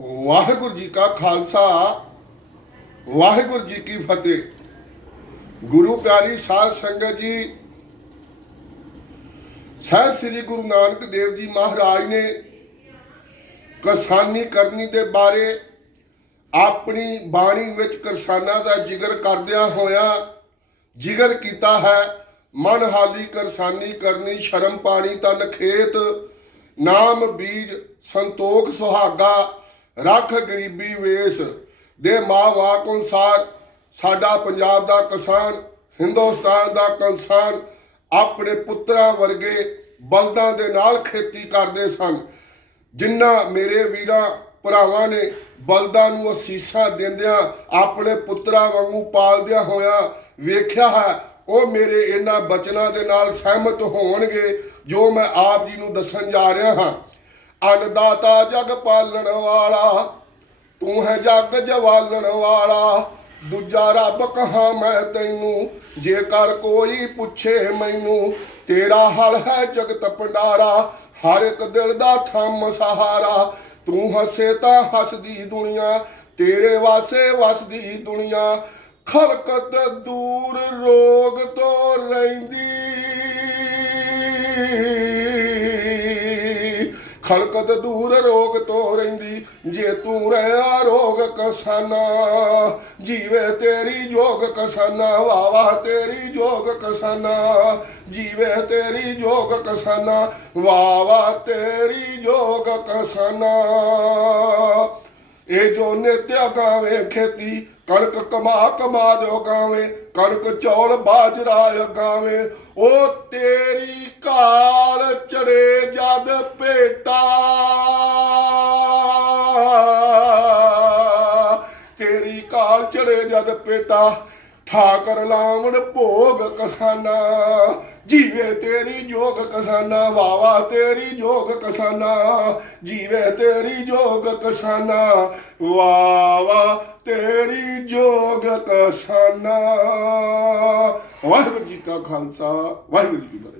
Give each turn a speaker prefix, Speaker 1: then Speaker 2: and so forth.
Speaker 1: ਵਾਹਿਗੁਰੂ ਜੀ ਕਾ ਖਾਲਸਾ, ਵਾਹਿਗੁਰੂ ਜੀ ਕੀ ਫਤਿਹ। ਗੁਰੂ ਪਿਆਰੀ ਸਾਧ ਸੰਗਤ ਜੀ, ਸਾਹਿਬ ਸ੍ਰੀ ਗੁਰੂ ਨਾਨਕ ਦੇਵ ਜੀ ਮਹਾਰਾਜ ਨੇ ਕਿਸਾਨੀ ਕਰਨੀ ਦੇ ਬਾਰੇ ਆਪਣੀ ਬਾਣੀ ਵਿੱਚ ਕਿਸਾਨਾਂ ਦਾ ਜ਼ਿਕਰ ਕਰਦਿਆਂ ਹੋਇਆ ਜ਼ਿਕਰ ਕੀਤਾ ਹੈ। ਮਨ ਹਾਲੀ ਕਿਸਾਨੀ ਕਰਨੀ, ਸ਼ਰਮ ਪਾਣੀ ਤਨ ਖੇਤ, ਨਾਮ ਬੀਜ ਸੰਤੋਖ ਸੁਹਾਗਾ। ਰੱਖ ਗਰੀਬੀ ਵੇਸ ਦੇ ਮਾਂ ਵਾਕ ਅਨੁਸਾਰ ਸਾਡਾ ਪੰਜਾਬ ਦਾ ਕਿਸਾਨ, ਹਿੰਦੁਸਤਾਨ ਦਾ ਕਿਸਾਨ ਆਪਣੇ ਪੁੱਤਰਾਂ ਵਰਗੇ ਬਲਦਾਂ ਦੇ ਨਾਲ ਖੇਤੀ ਕਰਦੇ ਸਨ। ਜਿਨ੍ਹਾਂ ਮੇਰੇ ਵੀਰਾਂ ਭਰਾਵਾਂ ਨੇ ਬਲਦਾਂ ਨੂੰ ਅਸੀਸਾਂ ਦਿੰਦਿਆਂ ਆਪਣੇ ਪੁੱਤਰਾਂ ਵਾਂਗੂ ਪਾਲਦਿਆਂ ਹੋਇਆਂ ਵੇਖਿਆ ਹੈ, ਉਹ ਮੇਰੇ ਇਹਨਾਂ ਬਚਨਾਂ ਦੇ ਨਾਲ ਸਹਿਮਤ ਹੋਣਗੇ ਜੋ ਮੈਂ ਆਪ ਜੀ ਨੂੰ ਦੱਸਣ ਜਾ ਰਿਹਾ ਹਾਂ। ਅੰਨਦਾਤਾ ਜਗ ਪਾਲਣ ਵਾਲਾ, ਤੂੰ ਹੈ ਜਗ ਜਵਾਲਣ ਵਾਲਾ। ਦੂਜਾ ਰੱਬ ਕਹਾ ਮੈਂ ਤੈਨੂੰ ਜੇਕਰ ਕੋਈ ਪੁੱਛੇ ਮੈਨੂੰ। ਤੇਰਾ ਹਲ ਹੈ ਜਗਤ ਪੰਡਾਰਾ ਹਰ ਇੱਕ ਦਿਲ ਦਾ ਥੰਮ ਸਹਾਰਾ। ਤੂੰ ਹੱਸੇ ਤਾਂ ਹੱਸਦੀ ਦੁਨੀਆ, ਤੇਰੇ ਵਾਸੇ ਵਸਦੀ ਦੁਨੀਆ। ਖਲਕਤ ਦੂਰ ਰੋਗ ਤੋਂ ਰਹਿੰਦੀ ਖਲਕਤ ਦੂਰ ਰੋਗ ਤੋਂ ਰਹਿੰਦੀ, ਜੇ ਤੂੰ ਰਹਿਆ ਰੋਗ ਕਸਾਨਾ, ਜੀਵੇ ਤੇਰੀ ਜੋਗ ਕਸਾਨਾ ਵਾਵਾ ਤੇਰੀ ਜੋਗ ਕਸਾਨਾ, ਜੀਵੇ ਤੇਰੀ ਜੋਗ ਕਸਾਨਾ ਵਾਵਾ ਤੇਰੀ ਜੋਗ ਕਸਾਨਾ। ਇਹ ਜੋ ਨਿਤਿਆ ਗਾਵੇ ਖੇਤੀ, ਕਣਕ ਕਮਾ ਕਮਾ ਜੋ ਗਾਵੇ ਕਣਕ ਚੌਲ ਬਾਜਰਾ ਗਾਵੇ ਉਹ ਤੇਰੀ ਕਾਲ ਕਾਲ ਚੜੇ ਜਦ ਪੇਟਾ, ਠਾਕਰ ਲਾਵਣ ਭੋਗ ਕਸਾਨਾ। ਜੀਵੇ ਤੇਰੀ ਜੋਗ ਕਸਾਨਾ, ਵਾਵਾ ਤੇਰੀ ਜੋਗ ਕਸਾਨਾ, ਜੀਵੇ ਤੇਰੀ ਜੋਗ ਕਸਾਨਾ, ਵਾਵਾ ਤੇਰੀ ਜੋਗ ਕਸਾਨਾ। ਵਾਹਿਗੁਰੂ ਜੀ ਕਾ ਖਾਲਸਾ, ਵਾਹਿਗੁਰੂ ਜੀ ਕੀ ਫਤਿਹ।